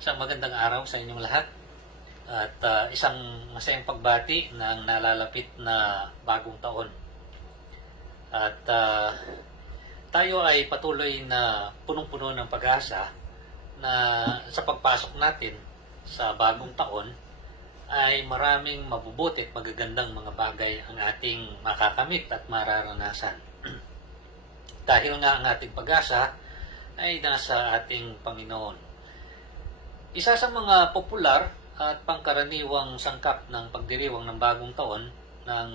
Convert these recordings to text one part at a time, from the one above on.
Isang magandang araw sa inyong lahat at isang masayang pagbati ng nalalapit na bagong taon. At tayo ay patuloy na punong-puno ng pag-asa na sa pagpasok natin sa bagong taon ay maraming mabubuti at magagandang mga bagay ang ating makakamit at mararanasan. Dahil nga ang ating pag-asa ay nasa ating Panginoon. Isa sa mga popular at pangkaraniwang sangkap ng pagdiriwang ng bagong taon ng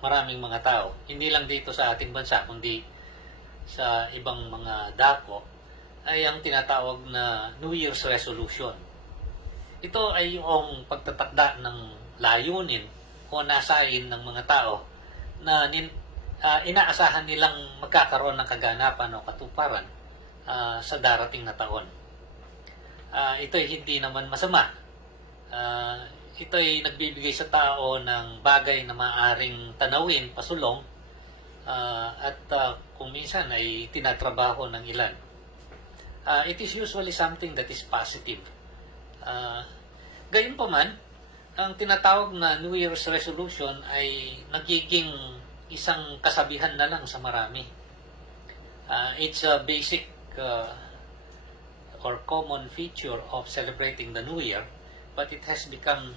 maraming mga tao, hindi lang dito sa ating bansa kundi sa ibang mga dako, ay ang tinatawag na New Year's Resolution. Ito ay yung pagtatakda ng layunin o nasain ng mga tao na inaasahan nilang magkakaroon ng kaganapan o katuparan sa darating na taon. Ito ay hindi naman masama. Ito ay nagbibigay sa tao ng bagay na maaring tanawin, pasulong, at kung minsan ay tinatrabaho ng ilan. It is usually something that is positive. Gayunpaman, ang tinatawag na New Year's Resolution ay nagiging isang kasabihan na lang sa marami. It's a basic or common feature of celebrating the New Year, but it has become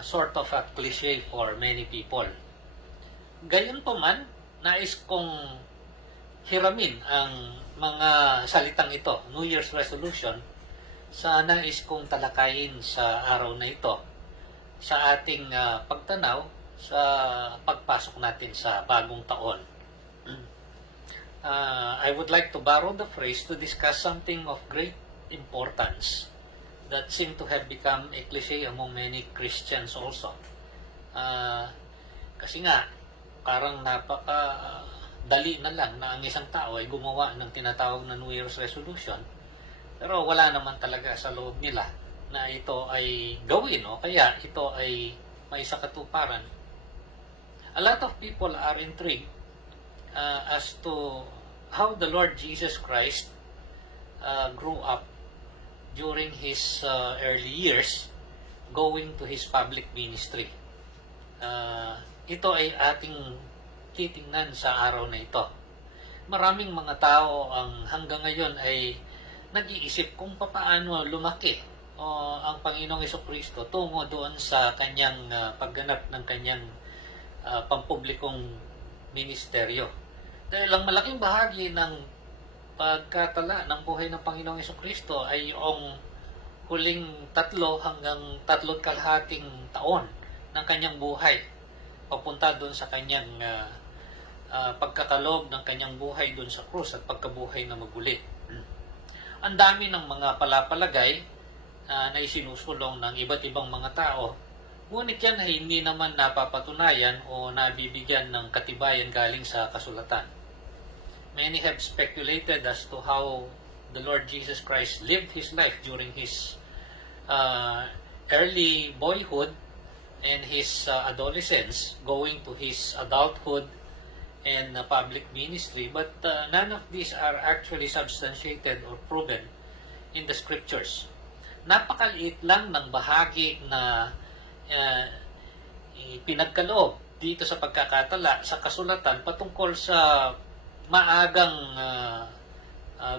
sort of a cliche for many people. Gayunpaman, nais kong hiramin ang mga salitang ito, New Year's Resolution, sa nais kong talakayin sa araw na ito sa ating pagtanaw sa pagpasok natin sa bagong taon. I would like to borrow the phrase to discuss something of great importance that seem to have become a cliche among many Christians also. Kasi nga, parang napakadali na lang na ang isang tao ay gumawa ng tinatawag na New Year's Resolution, pero wala naman talaga sa loob nila na ito ay gawin o kaya ito ay may sakatuparan. A lot of people are intrigued as to how the Lord Jesus Christ grew up during his early years going to his public ministry. Ito ay ating titingnan sa araw na ito. Maraming mga tao ang hanggang ngayon ay nag-iisip kung paano lumaki ang Panginoong Jesucristo tungo doon sa kanyang pagganap ng kanyang pampublikong ministeryo. Dahil ang malaking bahagi ng pagkatala ng buhay ng Panginoong Jesucristo ay yung huling 3 hanggang 3 kalahating taon ng kanyang buhay, papunta doon sa kanyang pagkakalob ng kanyang buhay doon sa krus at pagkabuhay na maguli. Ang dami ng mga palapalagay na isinusulong ng iba't ibang mga tao, ngunit yan ay hindi naman napapatunayan o nabibigyan ng katibayan galing sa kasulatan. Many have speculated as to how the Lord Jesus Christ lived his life during his early boyhood and his adolescence, going to his adulthood and public ministry, but none of these are actually substantiated or proven in the scriptures. Napakaliit lang ng bahagi na pinagkaloob dito sa pagkakatala sa kasulatan patungkol sa maagang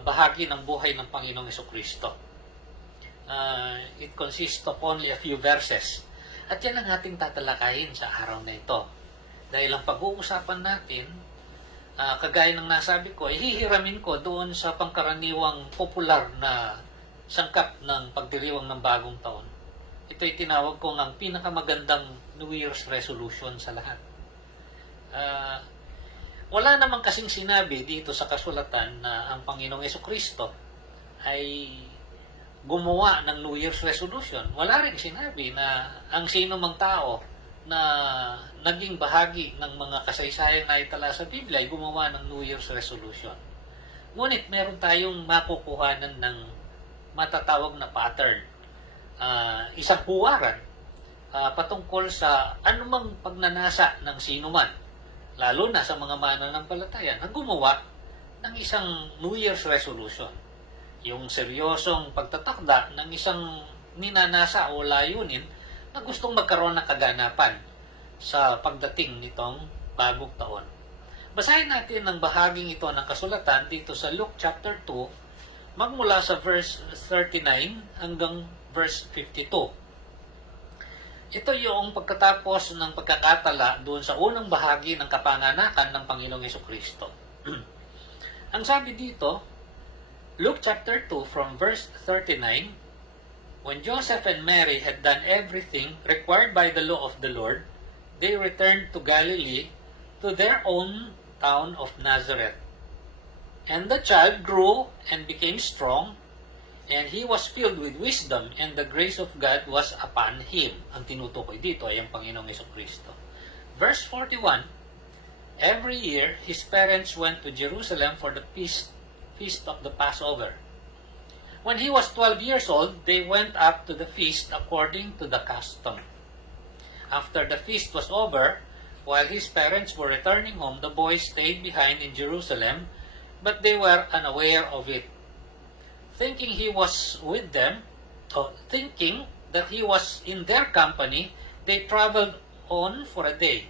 bahagi ng buhay ng Panginoong Jesucristo. It consists of only a few verses. At yan ang ating tatalakayin sa araw na ito. Dahil ang pag-uusapan natin, kagaya ng nasabi ko, hihiramin ko doon sa pangkaraniwang popular na sangkap ng pagdiriwang ng bagong taon. Ito ay tinawag kong ang pinakamagandang New Year's Resolution sa lahat. Wala namang kasing sinabi dito sa kasulatan na ang Panginoong Jesucristo ay gumawa ng New Year's Resolution. Wala rin sinabi na ang sino mang tao na naging bahagi ng mga kasaysayang na itala sa Biblia ay gumawa ng New Year's Resolution. Ngunit meron tayong makukuhanan ng matatawag na pattern, isang huwaran patungkol sa anumang pagnanasa ng sino man, lalo na sa mga mananampalataya, na gumawa ng isang New Year's Resolution. Yung seryosong pagtatakda ng isang ninanasa o layunin na gustong magkaroon ng kaganapan sa pagdating nitong bagong taon. Basahin natin ang bahaging ito ng kasulatan dito sa Luke chapter 2, magmula sa verse 39 hanggang verse 52. Ito yung pagkatapos ng pagkakatala doon sa unang bahagi ng kapanganakan ng Panginoong Hesukristo. Ang sabi dito, Luke chapter 2 from verse 39, when Joseph and Mary had done everything required by the law of the Lord, they returned to Galilee, to their own town of Nazareth. And the child grew and became strong, and he was filled with wisdom, and the grace of God was upon him. Ang tinutukoy dito ay ang Panginoong Hesukristo. Verse 41, every year his parents went to Jerusalem for the feast of the Passover. When he was 12 years old, they went up to the feast according to the custom. After the feast was over, while his parents were returning home, the boy stayed behind in Jerusalem, but they were unaware of it. Thinking that he was in their company, they traveled on for a day.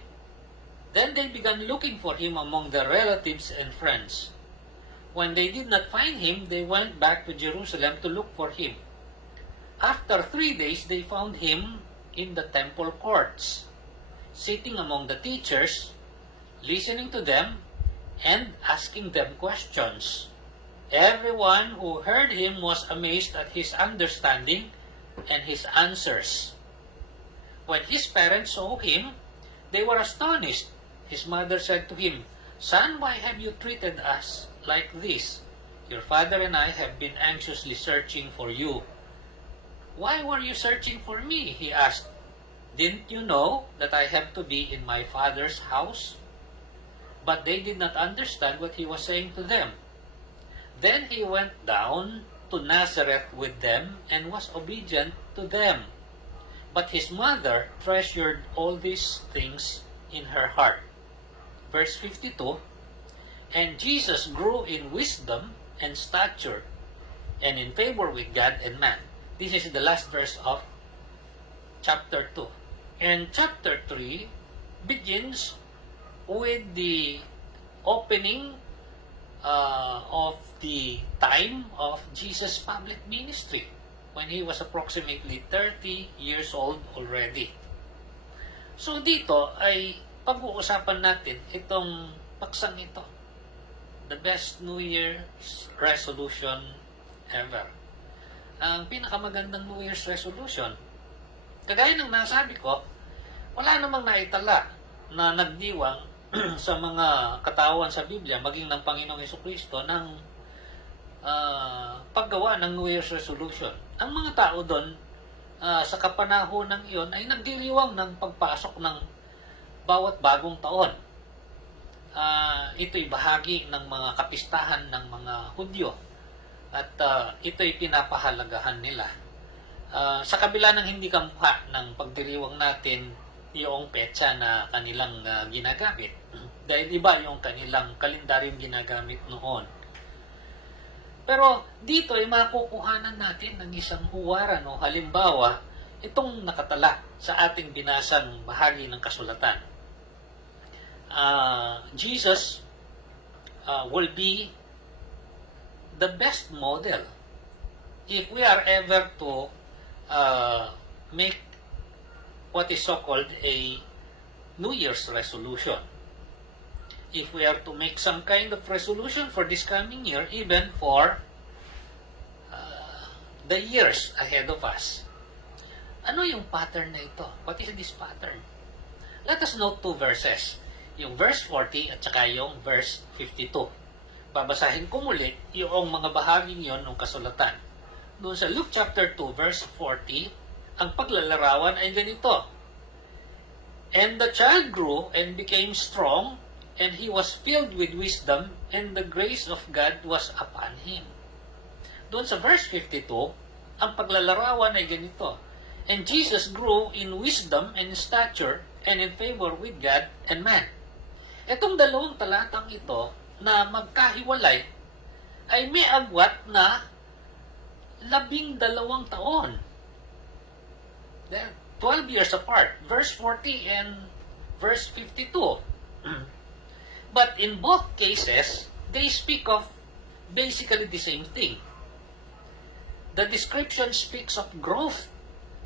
Then they began looking for him among their relatives and friends. When they did not find him, they went back to Jerusalem to look for him. After 3 days, they found him in the temple courts, sitting among the teachers, listening to them, and asking them questions. Everyone who heard him was amazed at his understanding and his answers. When his parents saw him, they were astonished. His mother said to him, "Son, why have you treated us like this? Your father and I have been anxiously searching for you." "Why were you searching for me?" he asked. "Didn't you know that I have to be in my father's house?" But they did not understand what he was saying to them. Then he went down to Nazareth with them and was obedient to them. But his mother treasured all these things in her heart. Verse 52, and Jesus grew in wisdom and stature and in favor with God and man. This is the last verse of chapter 2. And chapter 3 begins with the opening of the time of Jesus' public ministry when he was approximately 30 years old already. So dito ay pag-uusapan natin itong paksang ito. The best New Year's resolution ever. Ang pinakamagandang New Year's resolution, kagaya ng nasabi ko, wala namang naitala na nagdiwang sa mga katawan sa Biblia, maging ng Panginoong Hesukristo, ng paggawa ng New Year's resolution. Ang mga tao doon, sa kapanahon ng iyon, ay nagdiriwang ng pagpasok ng bawat bagong taon. Ito'y bahagi ng mga kapistahan ng mga Hudyo, at ito'y pinapahalagahan nila. Sa kabila ng hindi kamukha ng pagdiriwang natin yung petsa na kanilang ginagamit, dahil iba yung kanilang kalendaryong ginagamit noon. Pero dito ay makukuhanan natin ng isang huwaran o halimbawa itong nakatala sa ating binasang bahagi ng kasulatan. Jesus will be the best model if we are ever to make what is so-called a New Year's resolution. If we are to make some kind of resolution for this coming year, even for the years ahead of us. Ano yung pattern na ito? What is this pattern? Let us note 2 verses. Yung verse 40 at saka yung verse 52. Babasahin ko muli yung mga bahaging yon ng kasulatan. Doon sa Luke chapter 2 verse 40, ang paglalarawan ay ganito. And the child grew and became strong, and he was filled with wisdom, and the grace of God was upon him. Doon sa verse 52, ang paglalarawan ay ganito. And Jesus grew in wisdom and stature and in favor with God and man. Itong dalawang talatang ito na magkahiwalay ay may agwat na 12 taon. They're 12 years apart. Verse 40 and verse 52. But in both cases, they speak of basically the same thing. The description speaks of growth,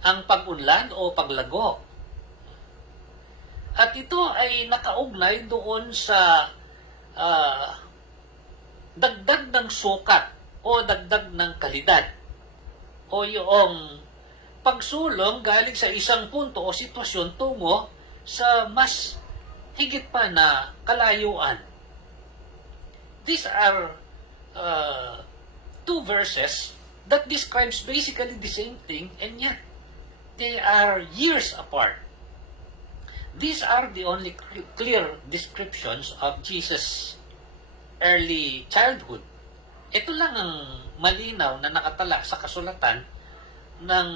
ang pag-unlad o paglago. At ito ay nakaugnay doon sa dagdag ng sukat o dagdag ng kalidad o yung pagsulong galing sa isang punto o sitwasyon tungo sa mas higit pa na kalayuan. These are two verses that describes basically the same thing, and yet they are years apart. These are the only clear descriptions of Jesus' early childhood. Ito lang ang malinaw na nakatala sa kasulatan ng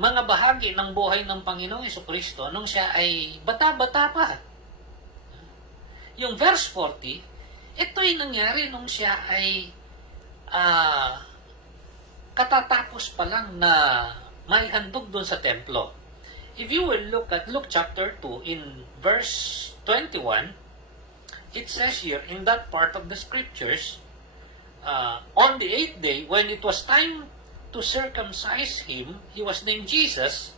mga bahagi ng buhay ng Panginoong Jesucristo nung siya ay bata-bata pa. Yung verse 40, ito'y nangyari nung siya ay katatapos pa lang na may handog doon sa templo. If you will look at Luke chapter 2 in verse 21, it says here in that part of the scriptures, on the 8th day, when it was time to circumcise him, he was named Jesus,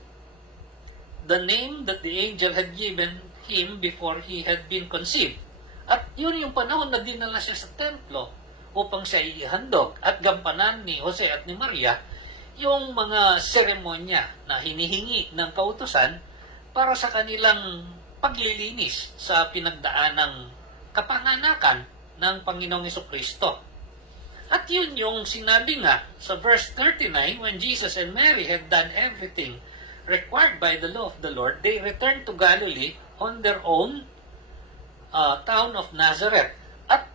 the name that the angel had given him before he had been conceived. At yun yung panahon na dinala siya sa templo upang siya ihandog at gampanan ni Jose at ni Maria yung mga seremonya na hinihingi ng kautusan para sa kanilang paglilinis sa pinagdaanang kapanganakan ng Panginoong Jesucristo. At yun yung sinabi nga sa verse 39, when Jesus and Mary had done everything required by the law of the Lord, they returned to Galilee on their own town of Nazareth. At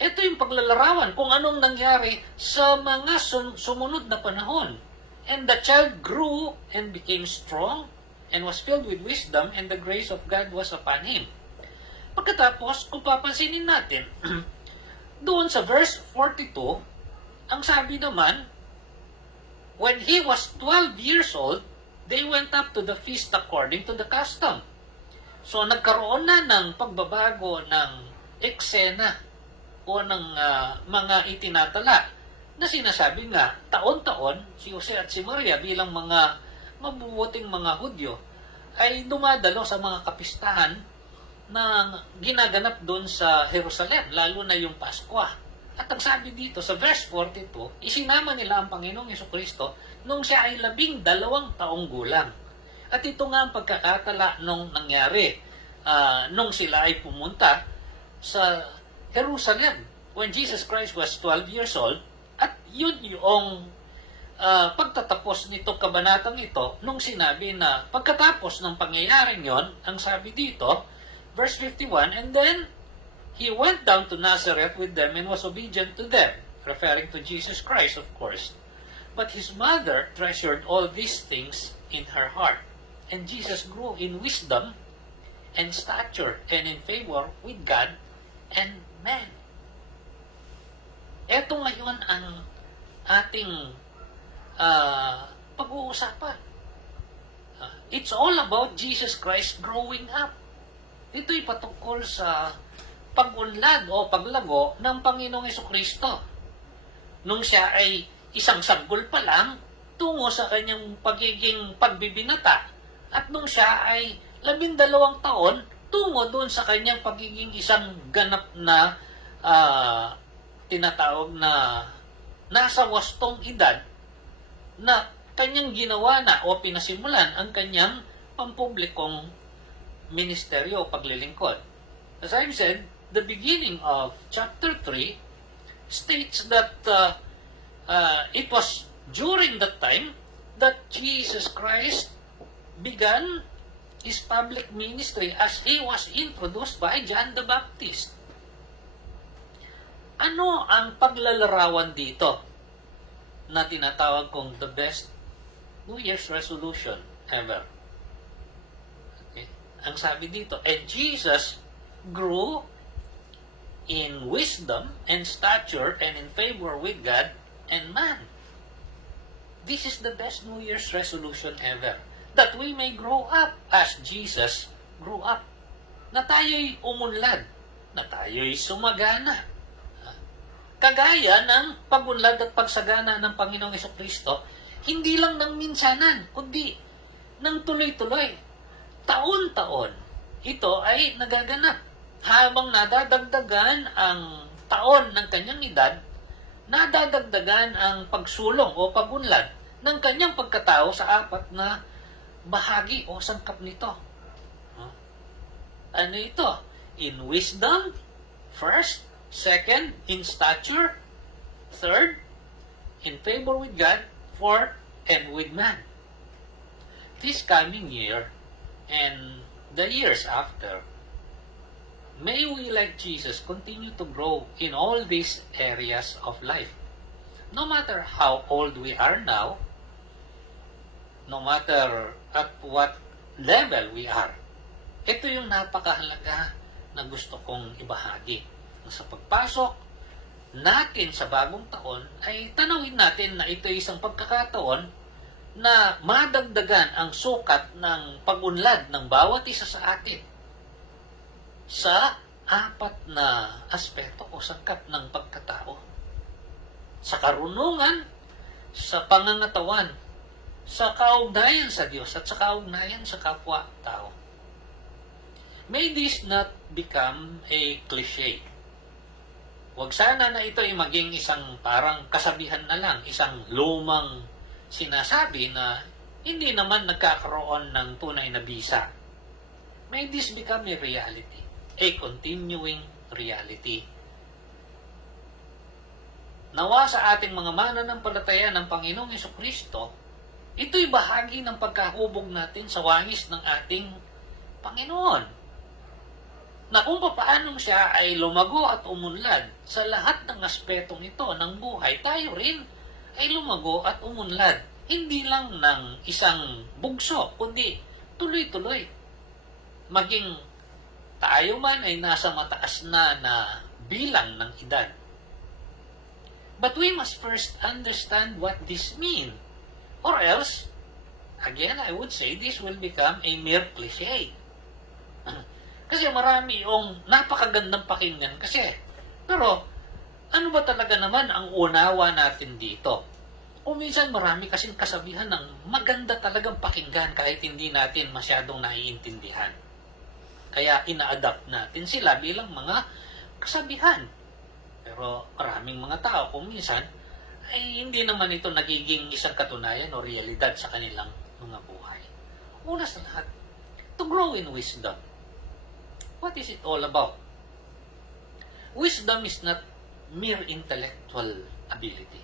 ito yung paglalarawan kung anong nangyari sa mga sumunod na panahon. And the child grew and became strong and was filled with wisdom, and the grace of God was upon him. Pagkatapos, kung papansinin natin, doon sa verse 42, ang sabi naman, when he was 12 years old, they went up to the feast according to the custom. So, nagkaroon na ng pagbabago ng eksena o ng mga itinatala na sinasabi nga, taon-taon, si Jose at si Maria bilang mga mabubuting mga Hudyo ay dumadalo sa mga kapistahan na ginaganap doon sa Jerusalem, lalo na yung Pasko. At ang sabi dito sa verse 42, isinama nila ang Panginoong Jesucristo nung siya ay 12 taong gulang. At ito nga ang pagkakatala nung nangyari nung sila ay pumunta sa Jerusalem when Jesus Christ was 12 years old. At yun yung pagtatapos nito kabanatang ito nung sinabi na pagkatapos ng pangyayaring yon, ang sabi dito, verse 51, and then he went down to Nazareth with them and was obedient to them, referring to Jesus Christ, of course. But his mother treasured all these things in her heart. And Jesus grew in wisdom and stature and in favor with God and man. Ito ngayon ang ating pag-uusapan. It's all about Jesus Christ growing up. Ito'y patungkol sa pag-unlad o paglago ng Panginoong Jesucristo. Nung siya ay isang sanggol pa lang tungo sa kanyang pagiging pagbibinata, at nung siya ay 12 taon tungo doon sa kanyang pagiging isang ganap na tinatawag na nasa wastong edad na kanyang ginawa na o pinasimulan ang kanyang pampublikong ministeryo o paglilingkod. As I've said, the beginning of chapter 3 states that it was during that time that Jesus Christ began his public ministry as he was introduced by John the Baptist. Ano ang paglalarawan dito na tinatawag kong the best New Year's resolution ever? Okay. Ang sabi dito, and Jesus grew in wisdom and stature and in favor with God and man. this is the best New Year's resolution ever. That we may grow up as Jesus grew up. Na tayo'y umunlad. Na tayo'y sumagana. Kagaya ng pagunlad at pagsagana ng Panginoong Jesucristo, hindi lang ng minsanan, kundi ng tuloy-tuloy. Taon-taon, ito ay nagaganap. Habang nadadagdagan ang taon ng kanyang edad, nadadagdagan ang pagsulong o pagunlad ng kanyang pagkatao sa apat na bahagi o sangkap nito. Ano ito? In wisdom, first. Second, in stature. Third, in favor with God. Fourth, and with man. This coming year and the years after, may we, like Jesus, continue to grow in all these areas of life. No matter how old we are now, no matter at what level we are, ito yung napakahalaga na gusto kong ibahagi. Sa pagpasok natin sa bagong taon, ay tanawin natin na ito ay isang pagkakataon na madagdagan ang sukat ng pagunlad ng bawat isa sa atin sa apat na aspeto o sangkap ng pagkatao. Sa karunungan, sa pangangatawan, sa kaugnayan sa Diyos at sa kaugnayan sa kapwa-tao. May this not become a cliche. Huwag sana na ito ay maging isang parang kasabihan na lang, isang lumang sinasabi na hindi naman nagkakaroon ng tunay na bisa. May this become a reality, a continuing reality. Nawa sa ating mga mananampalataya ng Panginoong Jesucristo, ito'y bahagi ng pagkahubog natin sa wangis ng ating Panginoon. Na kung paanong siya ay lumago at umunlad sa lahat ng aspetong ito ng buhay, tayo rin ay lumago at umunlad. Hindi lang ng isang bugso, kundi tuloy-tuloy. Maging tayo man ay nasa mataas na bilang ng edad. But we must first understand what this means. Or else, again, I would say this will become a mere cliche. Kasi marami yung napakagandang pakinggan kasi. Pero, ano ba talaga naman ang unawa natin dito? O minsan marami kasing kasabihan ng maganda talagang pakinggan kahit hindi natin masyadong naiintindihan. Kaya ina-adapt natin sila bilang mga kasabihan. Pero maraming mga tao kung minsan ay hindi naman ito nagiging isang katunayan o realidad sa kanilang mga buhay. Una sa lahat, to grow in wisdom. What is it all about? Wisdom is not mere intellectual ability.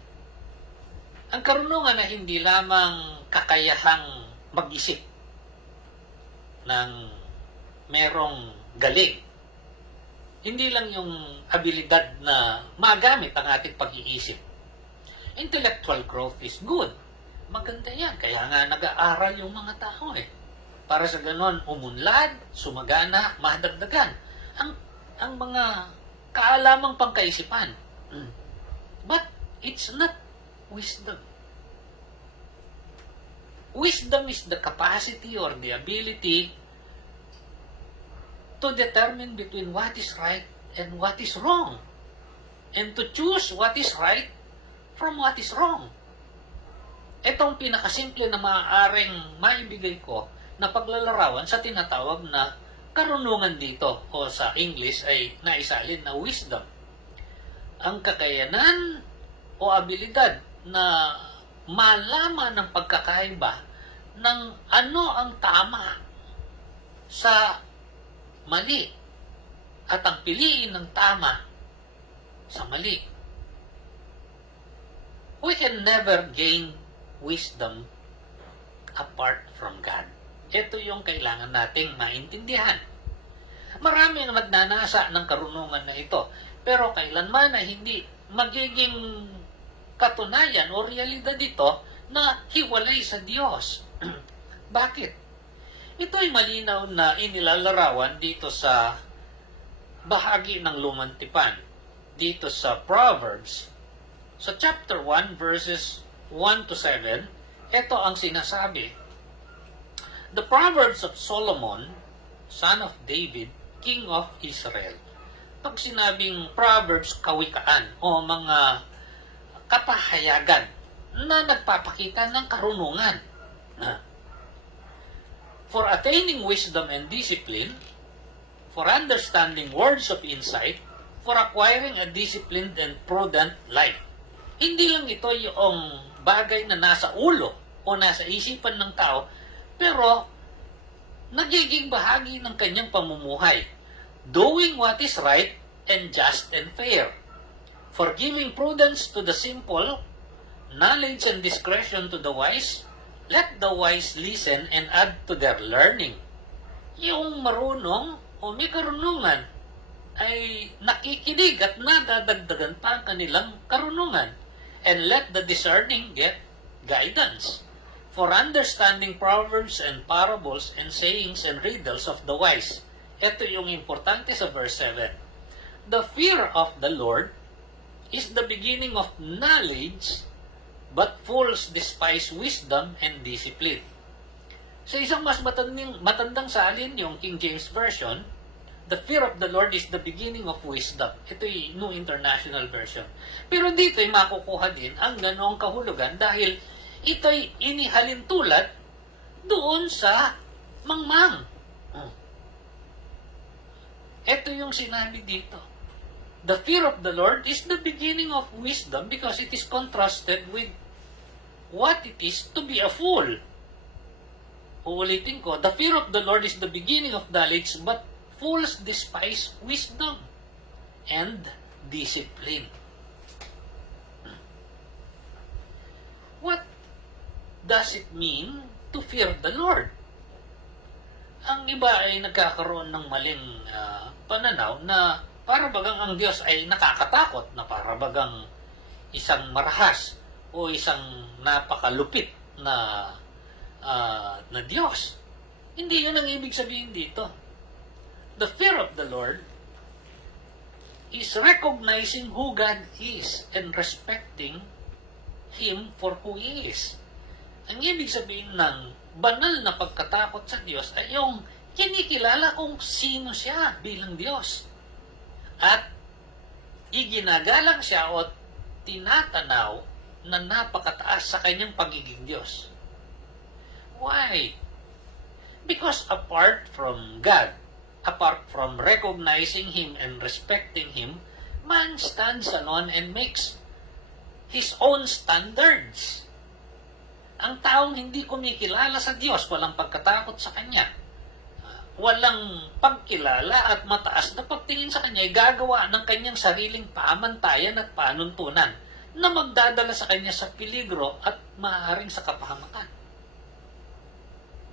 Ang karunungan na hindi lamang kakayahang mag-isip ng merong galing. Hindi lang yung abilidad na magamit ang ating pag-iisip. Intellectual growth is good. Maganda yan. Kaya nga nag-aaral yung mga tao Para sa ganon, umunlad, sumagana, madagdagan ang mga kaalamang pangkaisipan. But it's not wisdom. Wisdom is the capacity or the ability to determine between what is right and what is wrong. And to choose what is right from what is wrong. Itong pinakasimple na maaaring maibigay ko na paglalarawan sa tinatawag na karunungan dito o sa English ay naisalin na wisdom. Ang kakayanan o abilidad na malaman ng pagkakaiba ng ano ang tama sa mali at ang piliin ng tama sa mali. We can never gain wisdom apart from God. Ito yung kailangan nating maintindihan. Marami ang nagnanasa ng karunungan na ito, pero kailanman na hindi magiging katunayan o realidad ito na hiwalay sa Diyos. Bakit? Ito ay malinaw na inilalarawan dito sa bahagi ng Lumang Tipan, dito sa Proverbs, sa chapter 1 verses 1 to 7, ito ang sinasabi. The Proverbs of Solomon, son of David, king of Israel. Pag sinabing Proverbs, kawikaan o mga kapahayagan na nagpapakita ng karunungan. For attaining wisdom and discipline, for understanding words of insight, for acquiring a disciplined and prudent life. Hindi lang ito yung bagay na nasa ulo o nasa isipan ng tao, pero nagiging bahagi ng kanyang pamumuhay. Doing what is right and just and fair. For giving prudence to the simple, knowledge and discretion to the wise, let the wise listen and add to their learning. Yung marunong o may karunungan ay nakikinig at nadadagdagan pa ang kanilang karunungan. And let the discerning get guidance. For understanding proverbs and parables and sayings and riddles of the wise. Ito yung importante sa verse 7. The fear of the Lord is the beginning of knowledge, but fools despise wisdom and discipline. Sa isang mas matandang salin, yung King James Version, the fear of the Lord is the beginning of wisdom. Ito yung New International Version. Pero dito ay makukuha din ang ganoong kahulugan dahil ito'y inihalin tulad doon sa mangmang. Ito yung sinabi dito. The fear of the Lord is the beginning of wisdom because it is contrasted with what it is to be a fool. Uulitin ko, the fear of the Lord is the beginning of knowledge, but fools despise wisdom and discipline. What does it mean to fear the Lord? Ang iba ay nagkakaroon ng maling pananaw na para bagang ang Diyos ay nakakatakot, na para bagang isang marahas o isang napakalupit na Diyos. Hindi yun ang ibig sabihin dito. The fear of the Lord is recognizing who God is and respecting Him for who He is. Ang ibig sabihin ng banal na pagkatakot sa Diyos ay yung kinikilala kung sino siya bilang Diyos. At iginagalang siya o tinatanaw na napakataas sa kanyang pagiging Diyos. Why? Because apart from God, apart from recognizing Him and respecting Him, man stands alone and makes his own standards. Ang taong hindi kumikilala sa Diyos, walang pagkatakot sa Kanya, walang pagkilala at mataas na pagtingin sa Kanya, ay gagawa ng kanyang sariling pamantayan at panuntunan na magdadala sa Kanya sa peligro at maaaring sa kapahamakan.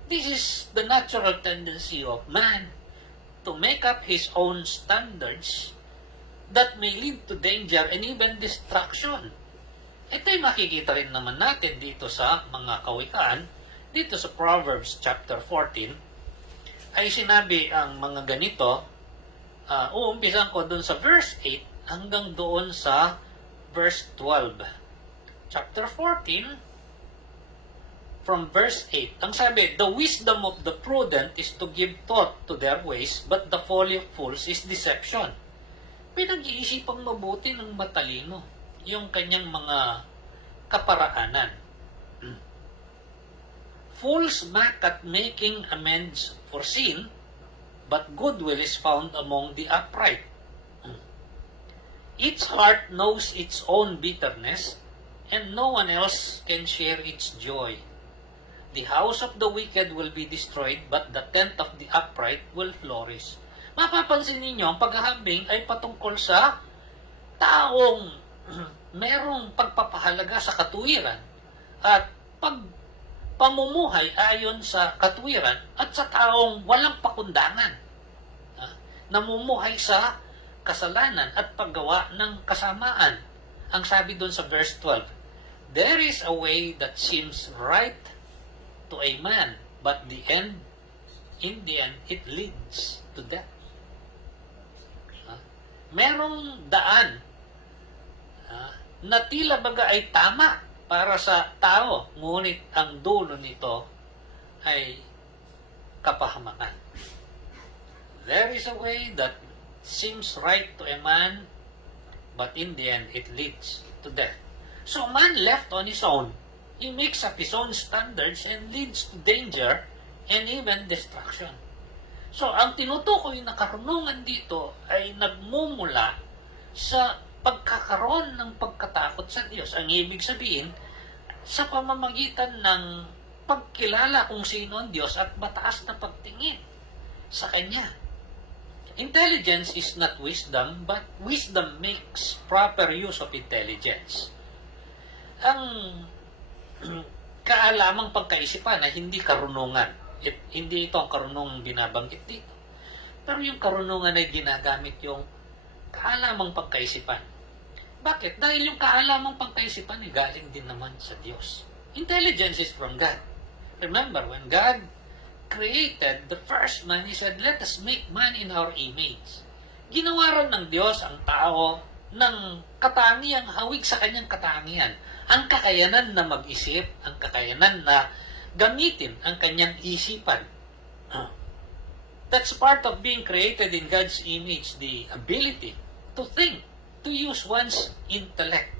This is the natural tendency of man to make up his own standards that may lead to danger and even destruction. Ito'y makikita rin naman natin dito sa mga kawikaan, dito sa Proverbs chapter 14, ay sinabi ang mga ganito. Uumpisan ko dun sa verse 8 hanggang doon sa verse 12. Chapter 14, from verse 8, ang sabi, the wisdom of the prudent is to give thought to their ways, but the folly of fools is deception. Pinag-iisipang mabuti ng matalino yung kanyang mga kaparaanan. Fools mock at making amends for sin, but goodwill is found among the upright. Each heart knows its own bitterness, and no one else can share its joy. The house of the wicked will be destroyed, but the tent of the upright will flourish. Mapapansin ninyo, ang paghahambing ay patungkol sa taong merong pagpapahalaga sa katuwiran at pamumuhay ayon sa katuwiran at sa taong walang pakundangan, namumuhay sa kasalanan at paggawa ng kasamaan. Ang sabi doon sa verse 12, there is a way that seems right to a man, but in the end, it leads to death. Merong daan na tila baga ay tama para sa tao, ngunit ang dulo nito ay kapahamakan. There is a way that seems right to a man, but in the end, it leads to death. So man left on his own, he makes up his own standards and leads to danger and even destruction. So ang tinutukoy na karunungan dito ay nagmumula sa pagkakaroon ng pagkatakot sa Diyos. Ang ibig sabihin, sa pamamagitan ng pagkilala kung sino ang Diyos at mataas na pagtingin sa Kanya. Intelligence is not wisdom, but wisdom makes proper use of intelligence. Ang kaalamang pagkaisipan ay hindi karunungan. Hindi ito ang karunungan binabanggit dito. Pero yung karunungan ay ginagamit yung kaalamang pagkaisipan. Bakit? Dahil yung kaalamang pagkaisipan ay galing din naman sa Diyos. Intelligence is from God. Remember, when God created the first man, He said, let us make man in our image. Ginawa ron ng Diyos ang tao ng katangiang hawig sa kanyang katangian. Ang kakayanan na mag-isip, ang kakayanan na gamitin ang kanyang isipan. That's part of being created in God's image, the ability to think, to use one's intellect.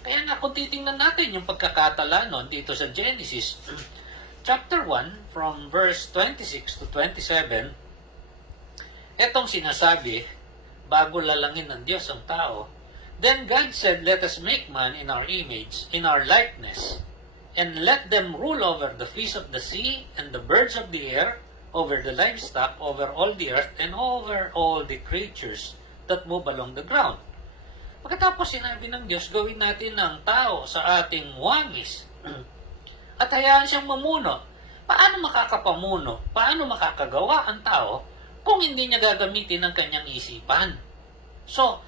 Kaya nga kung titingnan natin yung pagkakatala nun dito sa Genesis, chapter 1, from verse 26 to 27, etong sinasabi, bago lalangin ng Diyos ang tao, then God said, let us make man in our image, in our likeness, and let them rule over the fish of the sea, and the birds of the air, over the livestock, over all the earth, and over all the creatures that move along the ground. Pagkatapos sinabi ng Diyos, gawin natin ng tao sa ating wangis at hayaan siyang mamuno. Paano makakapamuno? Paano makakagawa ang tao kung hindi niya gagamitin ang kanyang isipan? So,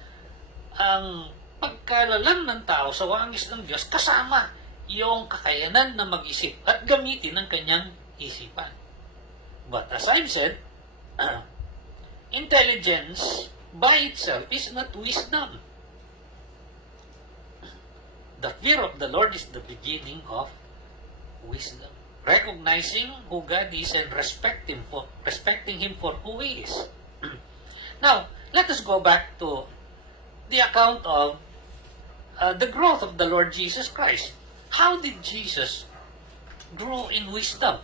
ang pagkalalang ng tao sa wangis ng Diyos kasama yung kakayanan na mag-isip at gamitin ang kanyang isipan. But as I've said, intelligence by itself is not wisdom. The fear of the Lord is the beginning of wisdom. Recognizing who God is and respecting Him for who He is. Now, let us go back to the account of the growth of the Lord Jesus Christ. How did Jesus grow in wisdom?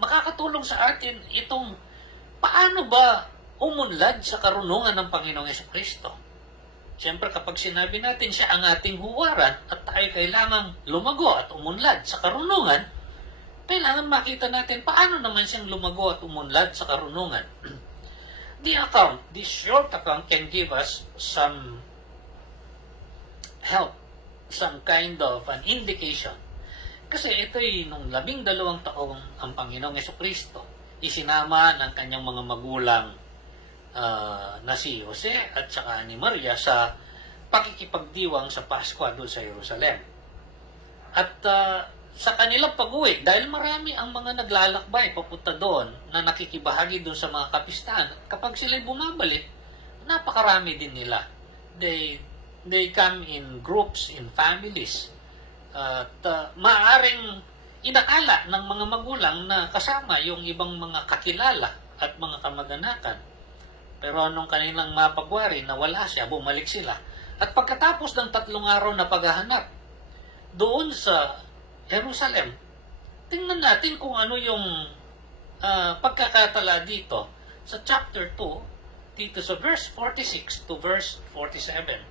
Makakatulong sa atin itong paano ba umunlad sa karunungan ng Panginoong Jesucristo. Siyempre kapag sinabi natin siya ang ating huwaran at tayo kailangang lumago at umunlad sa karunungan, kailangan makita natin paano naman siyang lumago at umunlad sa karunungan. This short account can give us some help, some kind of an indication. Kasi ito'y nung 12 taong ang Panginoong Jesucristo, isinama ng kanyang mga magulang na si Jose at saka ni Maria sa pakikipagdiwang sa Pasko doon sa Jerusalem. At sa kanilang pag-uwi, dahil marami ang mga naglalakbay papunta doon na nakikibahagi doon sa mga kapistahan, kapag sila'y bumabalik, napakarami din nila. They come in groups, in families. At maaaring inakala ng mga magulang na kasama yung ibang mga kakilala at mga kamag-anakan. Pero nung kanilang mapagwari na wala siya, bumalik sila. At pagkatapos ng 3 araw na paghahanap doon sa Jerusalem, tingnan natin kung ano yung pagkakatala dito sa chapter 2, dito sa verse 46 to verse 47.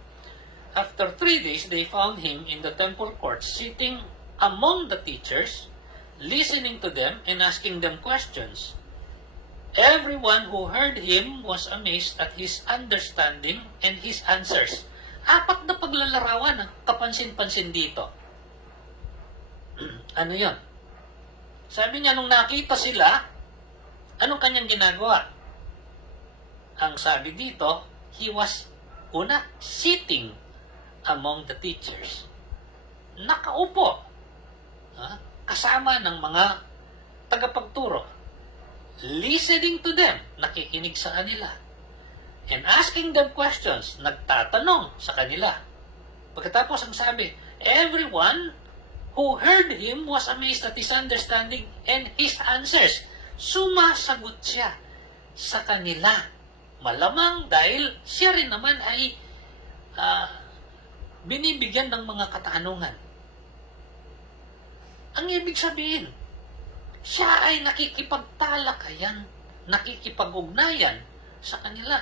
After 3 days, they found him in the temple courts, sitting among the teachers, listening to them and asking them questions. Everyone who heard him was amazed at his understanding and his answers. 4 na paglalarawan ang kapansin-pansin dito. Ano yon? Sabi niya, nung nakita sila, anong kanyang ginagawa? Ang sabi dito, he was, sitting among the teachers. Nakaupo. Kasama ng mga tagapagturo. Listening to them, nakikinig sa kanila. And asking them questions, nagtatanong sa kanila. Pagkatapos ang sabi, Everyone who heard him was amazed at his understanding and his answers. Sumasagot siya sa kanila. Malamang dahil siya rin naman ay binibigyan ng mga katanungan. Ang ibig sabihin, siya ay nakikipagtalakayan, nakikipag-ugnayan sa kanila.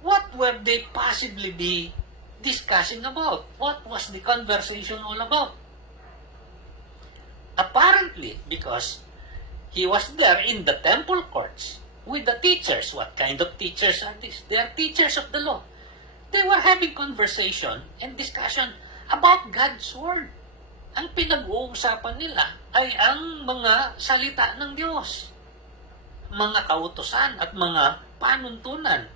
What were they possibly be discussing about? What was the conversation all about? Apparently, because he was there in the temple courts with the teachers. What kind of teachers are these? They are teachers of the law. They were having conversation and discussion about God's Word. Ang pinag-uusapan nila ay ang mga salita ng Diyos, mga kautusan at mga panuntunan,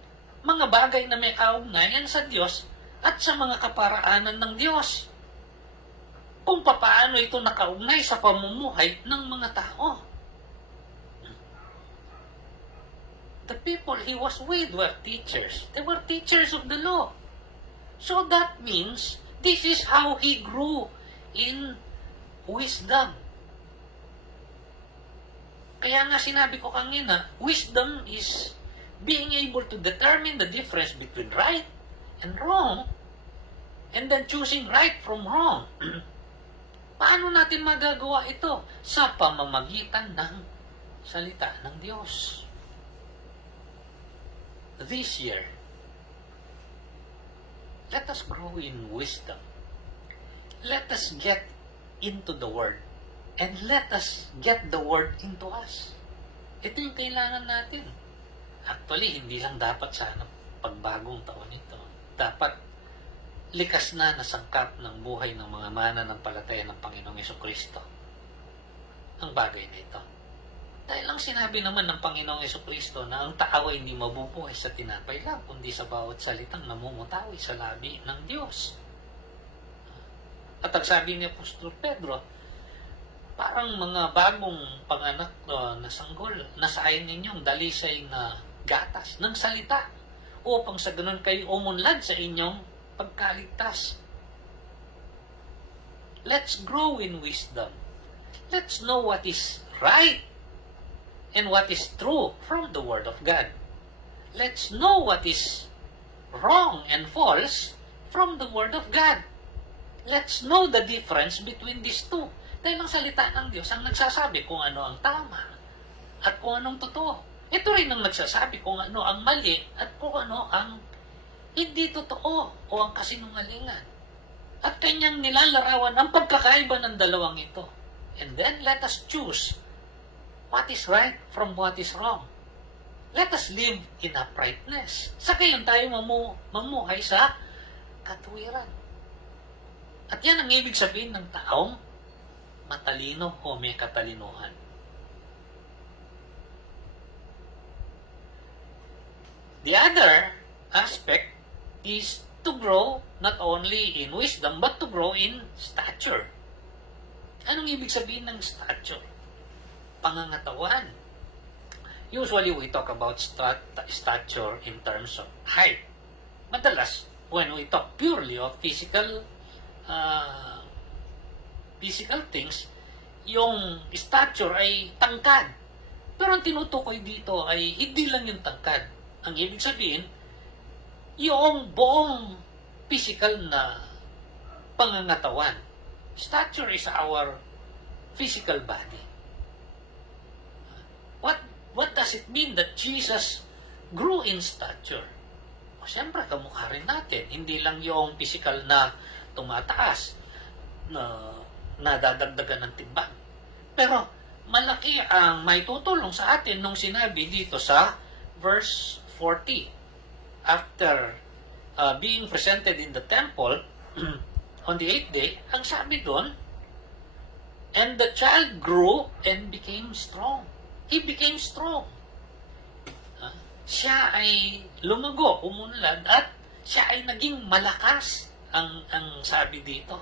mga bagay na may kaugnayan sa Diyos at sa mga kaparaanan ng Diyos. Kung papaano ito nakaugnay sa pamumuhay ng mga tao. The people he was with were teachers. They were teachers of the law. So that means this is how he grew in wisdom. Kaya nga sinabi ko kanina, wisdom is being able to determine the difference between right and wrong, and then choosing right from wrong. Paano natin magagawa ito? Sa pamamagitan ng salita ng Diyos. This year, let us grow in wisdom. Let us get into the Word. And let us get the Word into us. Ito yung kailangan natin. Actually, hindi lang dapat sana pagbagong taon ito. Dapat likas na nasangkap ng buhay ng mga mananampalataya ng Panginoong Jesucristo ang bagay na ito. Dahil lang sinabi naman ng Panginoong Jesucristo na ang tao ay hindi mabubuhay sa tinapay lang, kundi sa bawat salitang namumutawi sa labi ng Diyos. At ang sabi ni Apostol Pedro, parang mga bagong panganak na sanggol, nasayin ninyong dalisay na gatas ng salita upang sa ganun kayo umunlad sa inyong pagkaligtas. Let's grow in wisdom. Let's know what is right and what is true from the Word of God. Let's know what is wrong and false from the Word of God. Let's know the difference between these two. Dahil ang salita ng Diyos ang nagsasabi kung ano ang tama at kung anong totoo. Ito rin ang nagsasabi kung ano ang mali at kung ano ang hindi totoo o ang kasinungalingan. At kanyang nilalarawan ang pagkakaiba ng dalawang ito. And then let us choose what is right from what is wrong. Let us live in uprightness. Sa gayon tayo mamuhay sa katuwiran. At yan ang ibig sabihin ng taong matalino o may katalinuhan. The other aspect is to grow not only in wisdom but to grow in stature. Anong ibig sabihin ng stature? Pangangatawan. Usually we talk about stature in terms of height. Madalas, when we talk purely of physical things, yung stature ay tangkad. Pero ang tinutukoy dito ay hindi lang yung tangkad. Ang ibig sabihin, yung buong physical na pangangatawan. Stature is our physical body. What does it mean that Jesus grew in stature? O, siyempre, kamukha rin natin. Hindi lang yung physical na tumataas, na nadadagdagan ng timbang. Pero, malaki ang may tutulong sa atin nung sinabi dito sa verse 40. After being presented in the temple on the 8th day, ang sabi doon, and the child grew and became strong. He became strong. Siya ay lumago, umunlad, at siya ay naging malakas, ang sabi dito.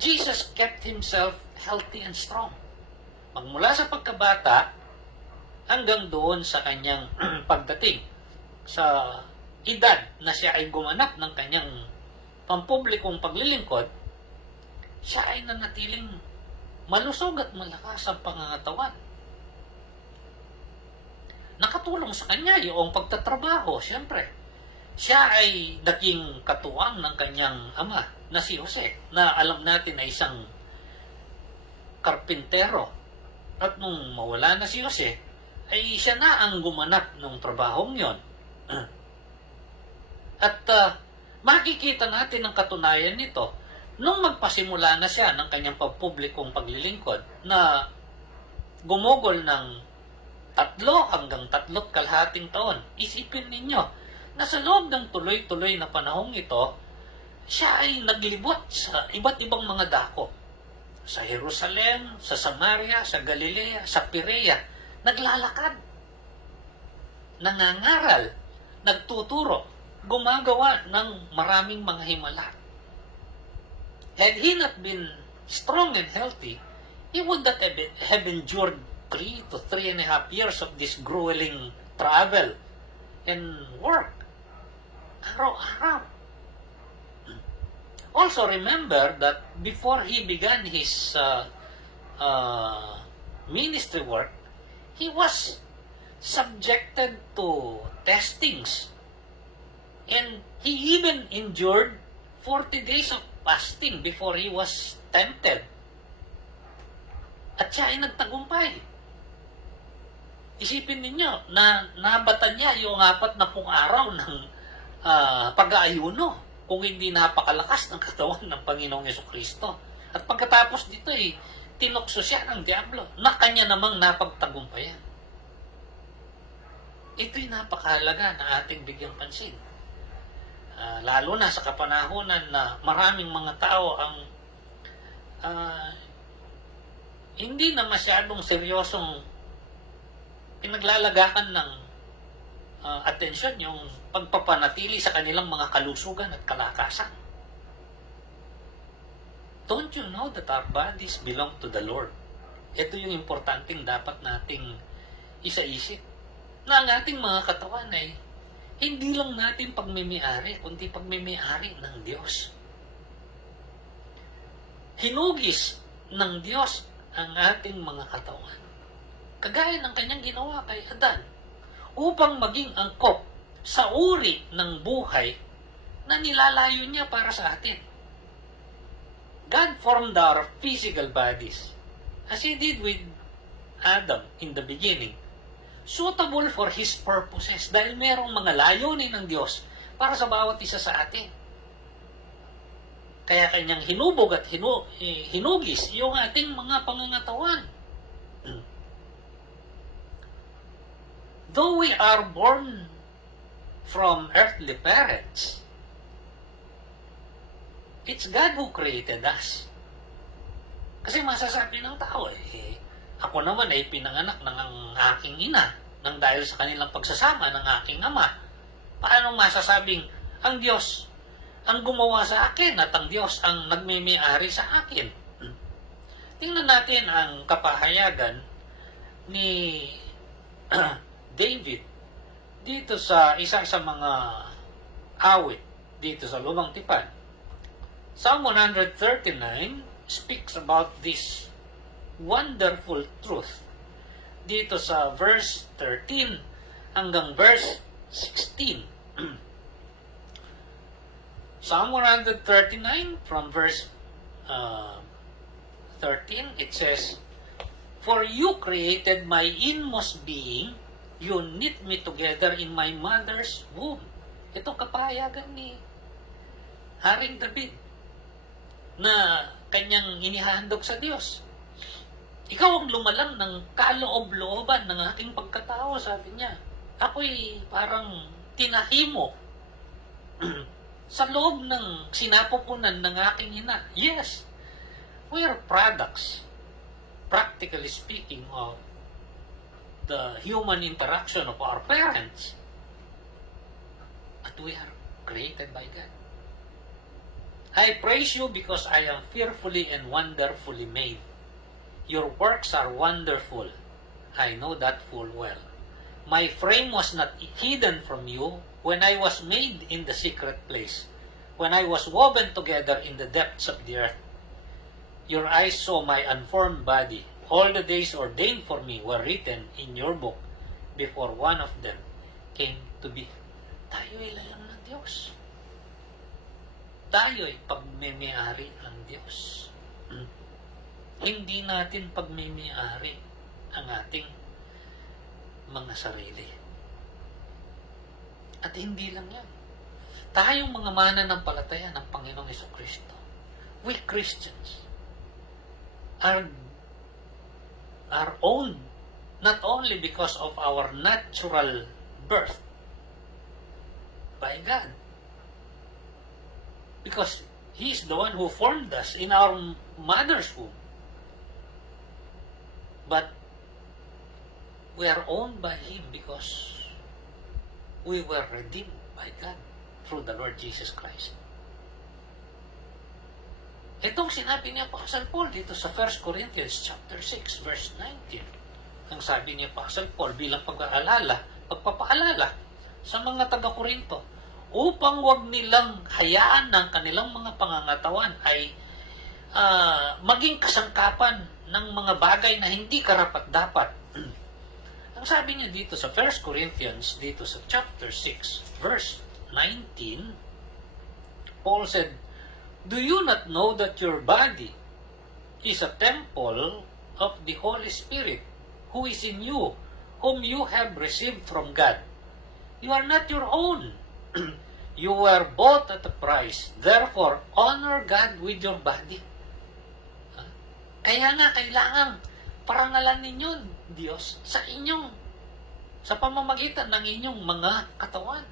Jesus kept himself healthy and strong. Magmula sa pagkabata hanggang doon sa kanyang pagdating sa edad na siya ay gumanap ng kanyang pampublikong paglilingkod, siya ay nanatiling malusog at malakas ang pangangatawan. Nakatulong sa kanya yung pagtatrabaho, siyempre. Siya ay naging katuwang ng kanyang ama na si Jose, na alam natin ay isang karpintero. At nung mawala na si Jose, ay siya na ang gumanap ng trabahong yon. At makikita natin ang katunayan nito nung magpasimula na siya ng kanyang pampublikong paglilingkod na gumugol ng 3 hanggang 3.5 taon. Isipin ninyo na sa loob ng tuloy-tuloy na panahong ito, siya ay naglibot sa iba't ibang mga dako. Sa Jerusalem, sa Samaria, sa Galilea, sa Perea, naglalakad, nangangaral, nagtuturo, gumagawa ng maraming mga himala. Had he not been strong and healthy, he would not have endured 3 to 3.5 years of this grueling travel and work. Araw-araw. Also remember that before he began his ministry work, he was subjected to testings. And he even endured 40 days of fasting before he was tempted. At siya ay nagtagumpay. Isipin ninyo na nabatan niya yung 40 araw ng pag-aayuno kung hindi napakalakas ng katawan ng Panginoong Jesucristo. At pagkatapos dito tinukso siya ng Diablo na kanya namang napagtagumpayan. Ito'y napakahalaga na ating bigyang pansin. Lalo na sa kapanahunan na maraming mga tao ang hindi na masyadong seryosong pinaglalagakan ng atensyon yung pagpapanatili sa kanilang mga kalusugan at kalakasan. Don't you know that our bodies belong to the Lord? Ito yung importanteng dapat nating isaisip. Na ang ating mga katawan ay hindi lang natin pagmimiyari, kundi pagmimiyari ng Diyos. Hinugis ng Diyos ang ating mga katawan. Kagaya ng kanyang ginawa kay Adan, upang maging angkop sa uri ng buhay na nilalayo niya para sa atin. God formed our physical bodies, as He did with Adam in the beginning, suitable for His purposes dahil merong mga layunin ng Diyos para sa bawat isa sa atin. Kaya kanyang hinubog at hinugis yung ating mga pangangatawan. Though we are born from earthly parents, it's God who created us. Kasi masasabi ng tao, ako naman ay pinanganak ng aking ina nang dahil sa kanilang pagsasama ng aking ama. Paano masasabing ang Diyos ang gumawa sa akin at ang Diyos ang nagmimiyari sa akin? Tingnan natin ang kapahayagan ni David dito sa isa sa mga awit dito sa Lumang Tipan. Psalm 139 speaks about this wonderful truth dito sa verse 13 hanggang verse 16. Psalm 139 from verse 13, it says, "For you created my inmost being, you knit me together in my mother's womb." Ito kapahayagan ni Haring David na kanyang inihandog sa Diyos. Ikaw ang lumalang ng kaloob-looban ng aking pagkatao, sabi niya. Ako'y parang tinahimo sa loob ng sinapupunan ng aking ina. Yes, we are products, practically speaking, of the human interaction of our parents. But we are created by God. I praise you because I am fearfully and wonderfully made. Your works are wonderful. I know that full well. My frame was not hidden from you when I was made in the secret place, when I was woven together in the depths of the earth. Your eyes saw my unformed body. All the days ordained for me were written in your book before one of them came to be. Tayo'y lalang ng Diyos. Tayo'y pagmemayari ng Diyos. Hindi natin pagmemayari ang ating mga sarili. At hindi lang yan. Tayong mga mananampalataya ng Panginoong Jesucristo, we Christians are owned not only because of our natural birth by God, because He is the one who formed us in our mother's womb, but we are owned by Him because we were redeemed by God through the Lord Jesus Christ. Itong sinabi ni Apostle Paul dito sa 1 Corinthians chapter 6 verse 19. Ang sabi ni Apostle Paul bilang pagpapaalala sa mga taga-Korinto upang wag nilang hayaan ng kanilang mga pangangatawan ay maging kasangkapan ng mga bagay na hindi karapat-dapat. Ang sabi niya dito sa 1 Corinthians dito sa chapter 6 verse 19, Paul said, "Do you not know that your body is a temple of the Holy Spirit who is in you, whom you have received from God? You are not your own. You were bought at a price. Therefore, honor God with your body." Kaya nga, kailangan parangalan ninyo, Diyos, sa pamamagitan ng inyong mga katawan,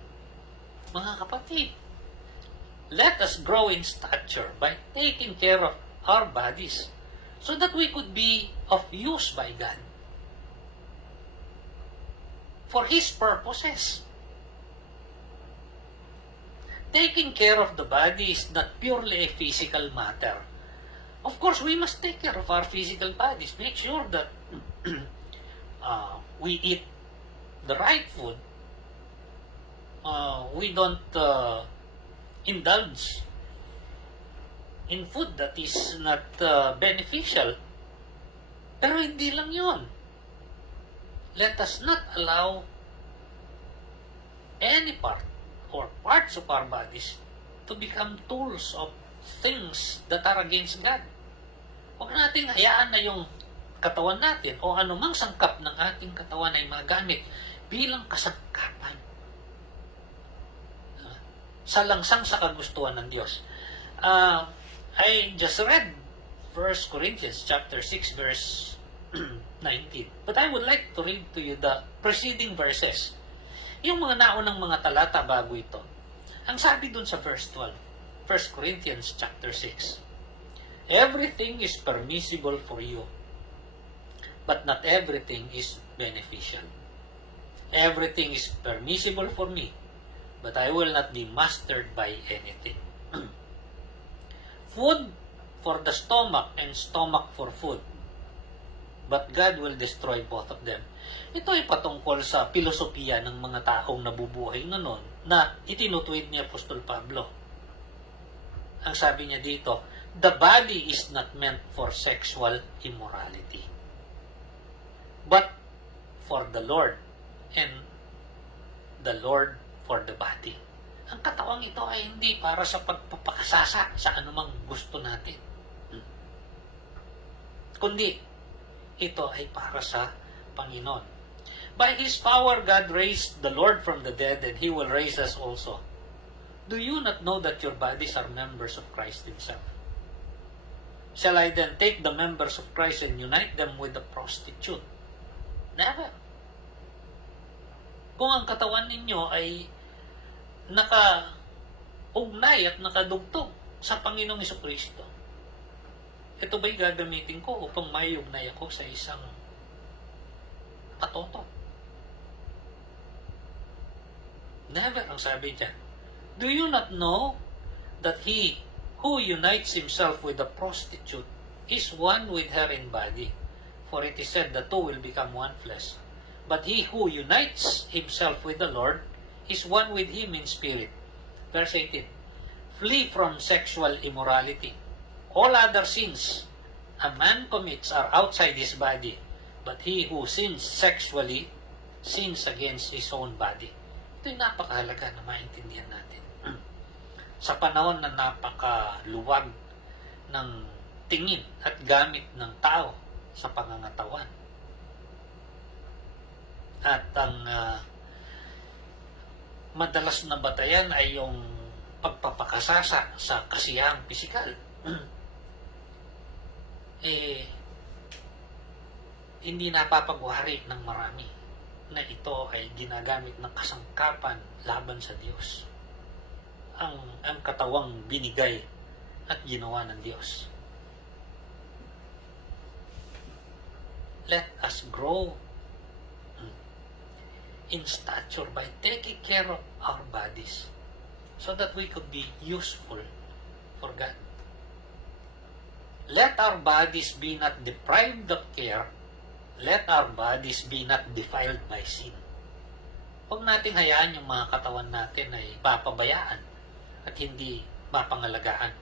mga kapatid. Let us grow in stature by taking care of our bodies so that we could be of use by God for His purposes. Taking care of the body is not purely a physical matter. Of course, we must take care of our physical bodies. Make sure that we eat the right food. We don't indulge in food that is not beneficial. Pero hindi lang yun. Let us not allow any part or parts of our bodies to become tools of things that are against God. Huwag natin hayaan na yung katawan natin o anumang sangkap ng ating katawan ay magamit bilang kasangkapan sa langsang sa kagustuhan ng Diyos. I just read 1 Corinthians chapter 6 verse 19. But I would like to read to you the preceding verses. Yung mga naunang mga talata bago ito. Ang sabi dun sa verse 12, 1 Corinthians chapter 6. Everything is permissible for you, but not everything is beneficial. Everything is permissible for me, but I will not be mastered by anything. Food for the stomach and stomach for food, but God will destroy both of them. Ito ay patungkol sa filosofiya ng mga taong nabubuhay noon na itinutuwid ni Apostol Pablo. Ang sabi niya dito, the body is not meant for sexual immorality, but for the Lord, and the Lord for the body. Ang katawang ito ay hindi para sa pagpapakasasa sa anumang gusto natin, kundi ito ay para sa Panginoon. By His power, God raised the Lord from the dead, and He will raise us also. Do you not know that your bodies are members of Christ Himself? Shall I then take the members of Christ and unite them with the prostitute? Never. Kung ang katawan ninyo ay naka-ugnay at nakadugtog sa Panginoong Jesucristo, ito ba'y gagamitin ko upang may ugnay ako sa isang patoto? Never, ang sabi niya. Do you not know that he who unites himself with a prostitute is one with her in body? For it is said, the two will become one flesh. But he who unites himself with the Lord is one with Him in spirit. Verse 18. Flee from sexual immorality. All other sins a man commits are outside his body, but he who sins sexually sins against his own body. Ito'y napakahalaga na maintindihan natin. Sa panahon na napakaluwag ng tingin at gamit ng tao sa pangangatawan. At ang madalas na batayan ay yung pagpapakasasa sa kasiyahang pisikal. Hindi napapagwari ng marami na ito ay ginagamit ng kasangkapan laban sa Diyos. Ang katawang binigay at ginawa ng Diyos. Let us grow in stature by taking care of our bodies so that we could be useful for God. Let our bodies be not deprived of care. Let our bodies be not defiled by sin. Huwag natin hayaan yung mga katawan natin ay papabayaan at hindi mapangalagaan.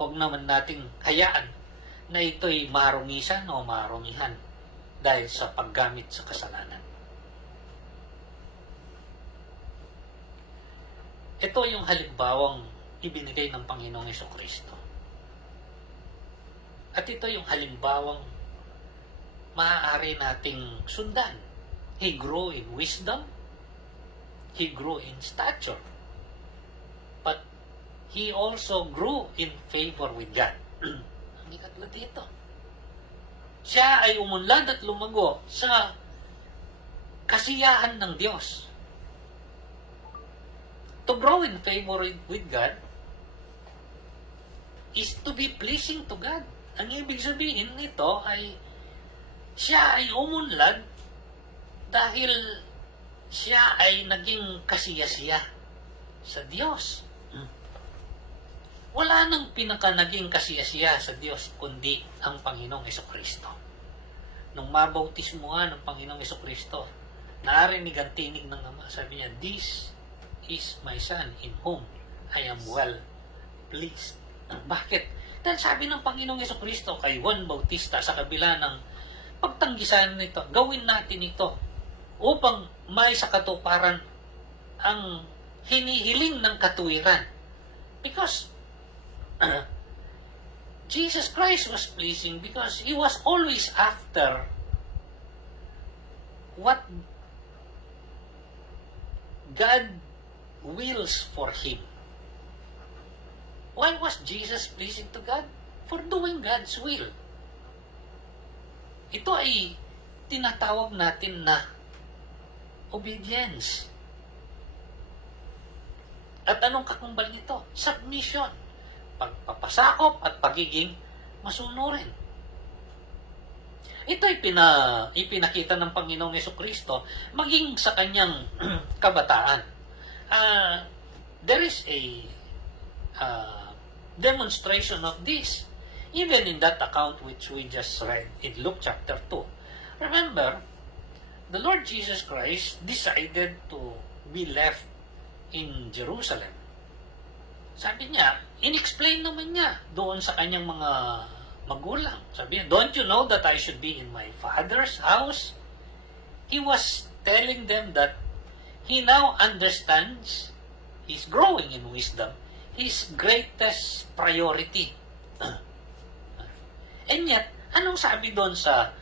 Huwag naman nating hayaan na ito'y marungisan o marungihan dahil sa paggamit sa kasalanan. Ito yung halimbawang ibinigay ng Panginoong Jesucristo. At ito yung halimbawang maaari nating sundan. He grew in wisdom. He grew in stature. But he also grew in favor with God. Ang ikatlo dito. Siya ay umunlad at lumago sa kasiyahan ng Diyos. To grow in favor with God is to be pleasing to God. Ang ibig sabihin nito ay siya ay umunlad dahil siya ay naging kasiyasiya sa Diyos. Wala nang pinaka naging kasiyasiya sa Diyos kundi ang Panginoong Jesucristo. Nung mabautismo nga ng Panginoong Jesucristo, narinig ang tinig ng Ama. Sabi niya, "This is my Son in whom I am well pleased." Bakit? Dahil sabi ng Panginoong Jesucristo kay Juan Bautista sa kabila ng pagtanggisan nito, gawin natin ito upang may sa katuparan ang hinihiling ng katuwiran. Because Jesus Christ was pleasing because He was always after what God wills for Him. Why was Jesus pleasing to God? For doing God's will. Ito ay tinatawag natin na obedience. At anong kakumbal nito? Submission. Pagpapasakop at pagiging masunurin. Ito ay ipinakita ng Panginoong Jesucristo maging sa kanyang kabataan. There is a demonstration of this even in that account which we just read in Luke chapter 2. Remember, the Lord Jesus Christ decided to be left in Jerusalem. Sabi niya, in-explain naman niya doon sa kanyang mga magulang. Sabi niya, "Don't you know that I should be in my Father's house?" He was telling them that he now understands, he's growing in wisdom, his greatest priority. And yet, anong sabi doon sa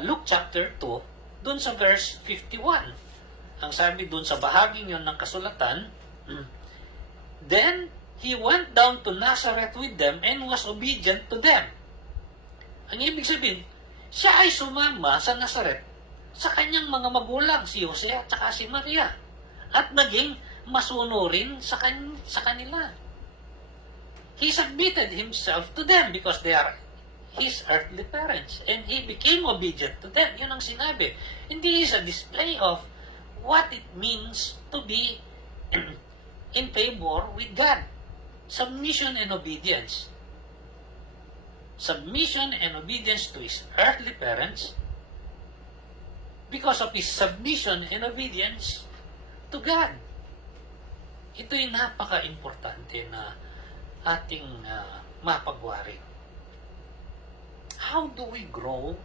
Luke chapter 2, doon sa verse 51? Ang sabi doon sa bahaging yon ng kasulatan, "Then he went down to Nazareth with them and was obedient to them." Ang ibig sabihin, siya ay sumama sa Nazareth sa kanyang mga magulang, si Jose at saka si Maria, at naging masunurin sa kanila. He submitted himself to them because they are his earthly parents, and he became obedient to them. Yun ang sinabi. Hindi is a display of what it means to be in favor with God. Submission and obedience. Submission and obedience to his earthly parents because of his submission and obedience to God. Ito'y napaka-importante na ating mapagwari. How do we grow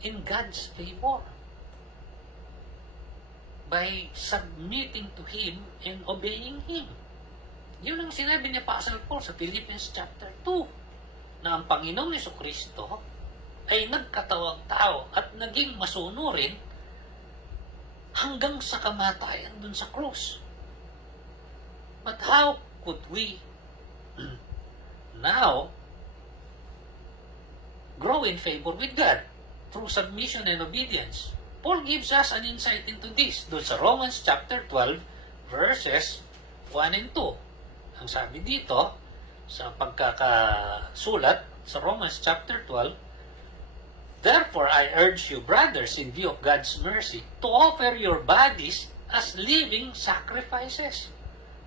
in God's favor? By submitting to Him and obeying Him. Yun ang sinabi ni Apostle Paul sa Philippians chapter 2, na ang Panginoong Jesucristo ay nagkatawang tao at naging masunurin hanggang sa kamatayan dun sa krus. But how could we now grow in favor with God? Through submission and obedience. Paul gives us an insight into this doon sa Romans chapter 12 verses 1 and 2. Ang sabi dito sa pagkakasulat sa Romans chapter 12, "Therefore I urge you, brothers, in view of God's mercy, to offer your bodies as living sacrifices,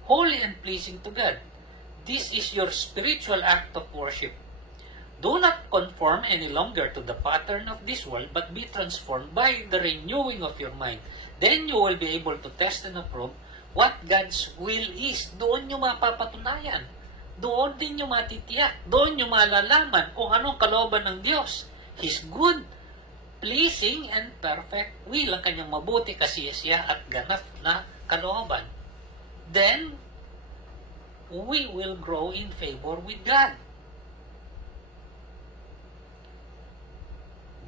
holy and pleasing to God. This is your spiritual act of worship. Do not conform any longer to the pattern of this world, but be transformed by the renewing of your mind. Then you will be able to test and approve what God's will is." Doon nyo mapapatunayan. Doon din nyo matitiyak. Doon nyo malalaman kung anong kalooban ng Diyos. His good, pleasing, and perfect will. Ang kanyang mabuti, kasiyasiya, at ganap na kalooban. Then, we will grow in favor with God.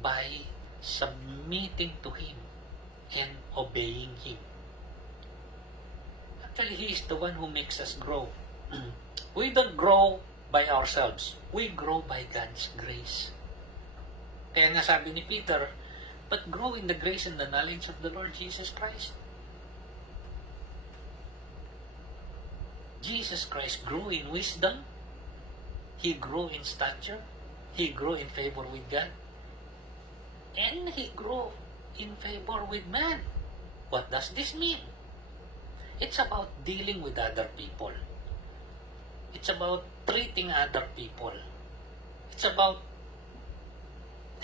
By submitting to Him and obeying Him. Actually, He is the one who makes us grow. We don't grow by ourselves. We grow by God's grace. Kaya nga sabi ni Peter, "But grow in the grace and the knowledge of the Lord Jesus Christ." Jesus Christ grew in wisdom. He grew in stature. He grew in favor with God. And He grew in favor with man. What does this mean? It's about dealing with other people. It's about treating other people. It's about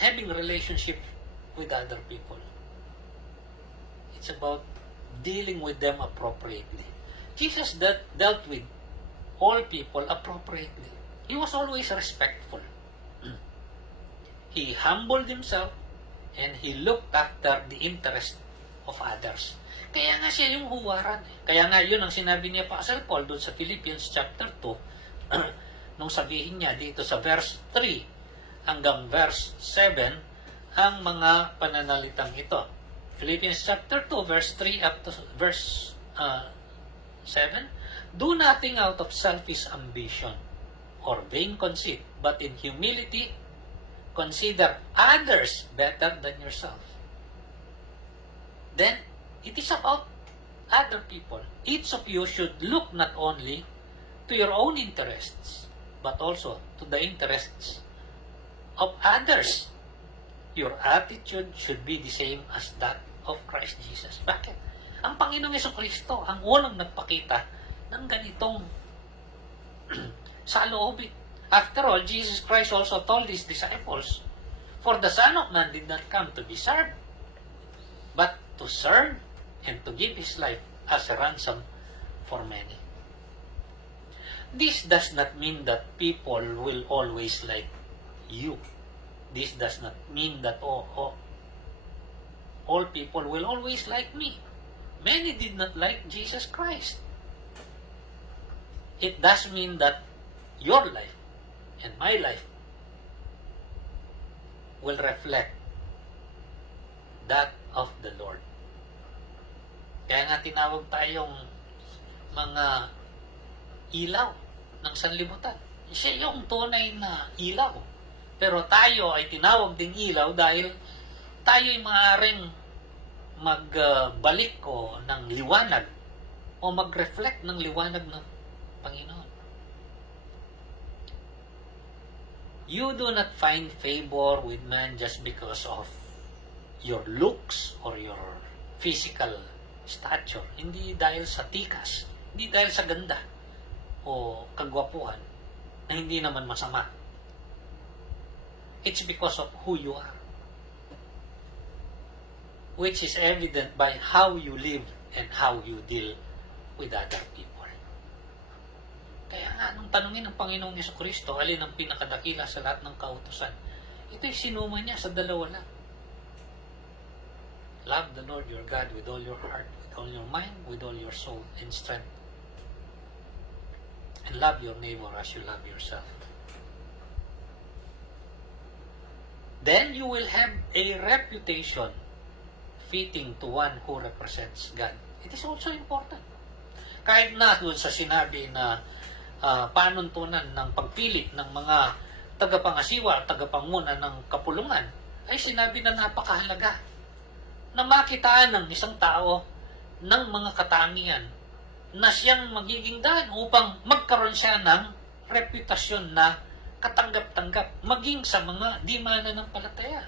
having a relationship with other people. It's about dealing with them appropriately. Jesus dealt with all people appropriately. He was always respectful. He humbled Himself and He looked after the interest of others. Kaya nga siya yung huwaran. Kaya nga yun ang sinabi ni Apostle Paul doon sa Philippians chapter 2 nung sabihin niya dito sa verse 3 hanggang verse 7 ang mga pananalitang ito. Philippians chapter 2 verse 3 up to verse 7. "Do nothing out of selfish ambition or vain conceit, but in humility consider others better than yourself." Then, it is about other people. Each of you should look not only to your own interests, but also to the interests of others. Your attitude should be the same as that of Christ Jesus. Bakit? Ang Panginoong Jesucristo ang unang nagpakita ng ganitong saloobin. After all, Jesus Christ also told His disciples, "For the Son of Man did not come to be served, but to serve and to give His life as a ransom for many." This does not mean that people will always like you. This does not mean that all people will always like me. Many did not like Jesus Christ. It does mean that your life and my life will reflect that of the Lord. Kaya nga tinawag tayong mga ilaw ng sanlibutan. Siya yung tunay na ilaw. Pero tayo ay tinawag ding ilaw dahil tayo ay maaaring magbalik o ng liwanag o mag-reflect ng liwanag ng Panginoon. You do not find favor with man just because of your looks or your physical stature. Hindi dahil sa tikas, hindi dahil sa ganda o kagwapuhan na hindi naman masama. It's because of who you are, which is evident by how you live and how you deal with other people. Kaya nga, nung tanungin ng Panginoong Jesucristo, alin ang pinakadakila sa lahat ng kautusan, ito'y sinuma niya sa dalawa lang. Love the Lord your God with all your heart, with all your mind, with all your soul and strength. And love your neighbor as you love yourself. Then you will have a reputation fitting to one who represents God. It is also important. Kahit na doon sa sinabi na panuntunan ng pagpili ng mga tagapangasiwa at tagapanguna ng kapulungan, ay sinabi na napakahalaga na makitaan ng isang tao ng mga katangian na siyang magiging daan upang magkaroon siya ng reputasyon na katanggap-tanggap maging sa mga di mananampalataya.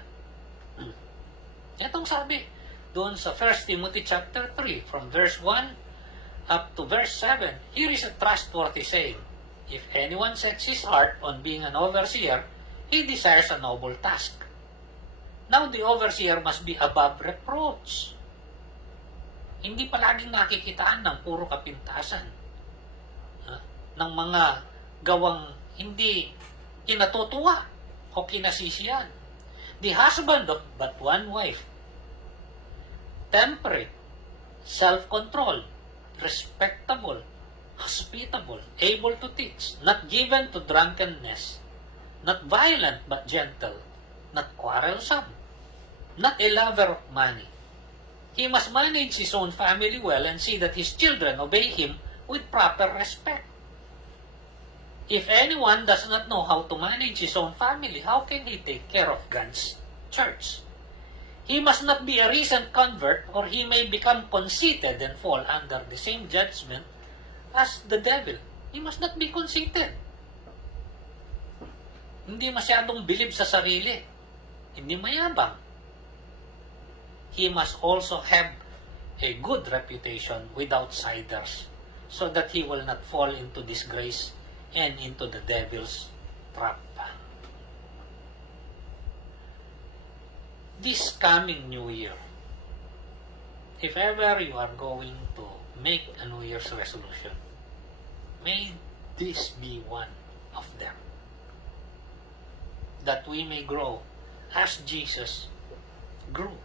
Itong sabi doon sa 1 Timothy chapter 3 from verse 1 up to verse 7, here is a trustworthy saying, if anyone sets his heart on being an overseer, he desires a noble task. Now the overseer must be above reproach. Hindi palaging nakikitaan ng puro kapintasan, ng mga gawang hindi kinatutuwa o kinasisiyan. The husband of but one wife, temperate, self-controlled, respectable, hospitable, able to teach, not given to drunkenness, not violent but gentle, not quarrelsome, not a lover of money. He must manage his own family well and see that his children obey him with proper respect. If anyone does not know how to manage his own family, how can he take care of God's church? He must not be a recent convert, or he may become conceited and fall under the same judgment as the devil. He must not be conceited. Hindi masyadong bilib sa sarili. Hindi mayabang. He must also have a good reputation with outsiders so that he will not fall into disgrace and into the devil's trap. This coming New Year, if ever you are going to make a New Year's resolution, may this be one of them. That we may grow as Jesus grew.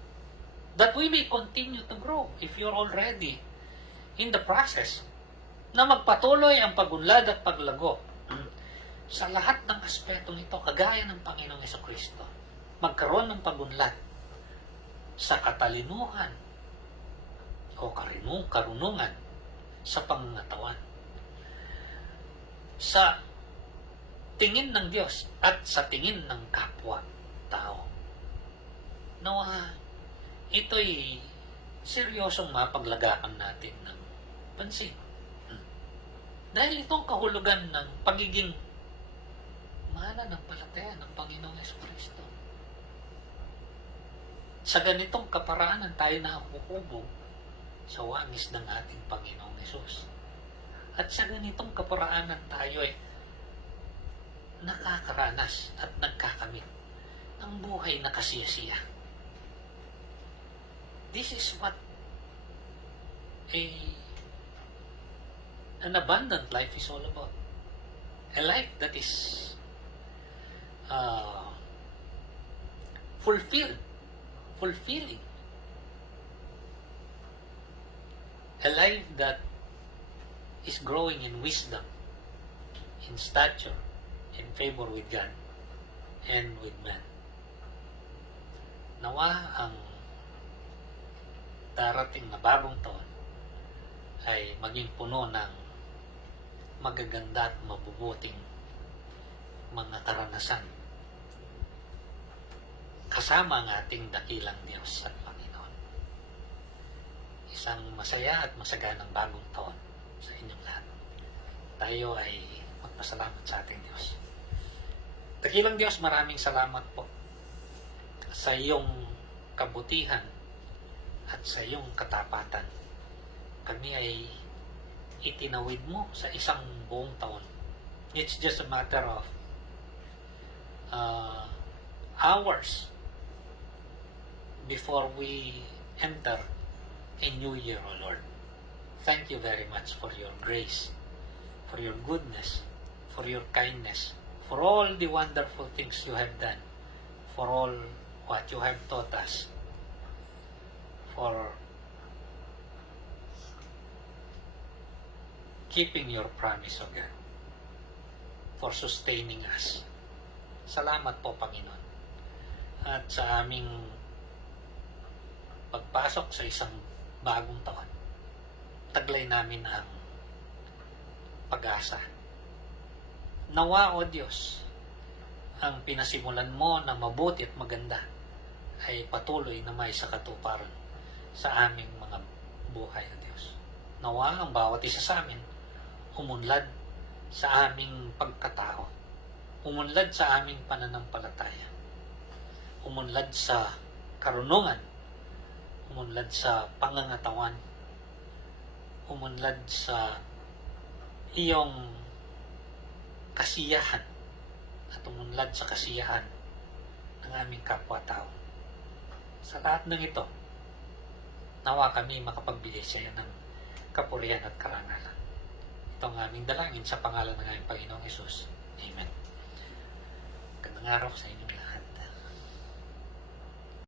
That we may continue to grow if you're already in the process na magpatuloy ang pagunlad at paglago sa lahat ng aspetong ito, kagaya ng Panginoong Jesucristo. Magkaroon ng pagunlad sa katalinuhan o karunungan sa pangangatawan, sa tingin ng Diyos at sa tingin ng kapwa-tao. Nawa, ito'y seryosong mapaglagakan natin ng pansin. Dahil itong kahulugan ng pagiging mananampalataya ng Panginoong Jesucristo. Sa ganitong kaparaanan tayo nakuhubog sa wangis ng ating Panginoong Hesus. At sa ganitong kaparaanan tayo ay nakakaranas at nagkakamit ng buhay na kasiyasiya. This is what an abundant life is all about. A life that is fulfilling. A life that is growing in wisdom, in stature, in favor with God, and with man. Nawa ang darating na bagong taon ay maging puno ng magaganda at mabubuting mga karanasan kasama ang ating dakilang Diyos at Panginoon. Isang masaya at masaganang bagong taon sa inyong lahat. Tayo ay magpasalamat sa ating Diyos. Dakilang Diyos, maraming salamat po sa iyong kabutihan at sa iyong katapatan. Kami ay itinawid mo sa isang buong taon. It's just a matter of hours before we enter a new year, O Lord. Thank you very much for your grace, for your goodness, for your kindness, for all the wonderful things you have done, for all what you have taught us, for keeping your promise, O God, for sustaining us. Salamat po, Panginoon. At sa aming pagpasok sa isang bagong taon, taglay namin ang pag-asa. Nawa, O Diyos, ang pinasimulan mo na mabuti at maganda ay patuloy na may sa katuparan sa aming mga buhay, O Diyos. Nawa ang bawat isa sa amin umunlad sa aming pagkatao, umunlad sa aming pananampalataya, umunlad sa karunungan, umunlad sa pangangatawan, umunlad sa iyong kasiyahan at umunlad sa kasiyahan ng aming kapwa-tao. Sa lahat ng ito, nawa kami makapagbigay sa iyo ng kapurihan at karangalan. Ito ang aming dalangin sa pangalan ng aming Panginoong Hesus. Amen. Magandang araw sa inyong lahat.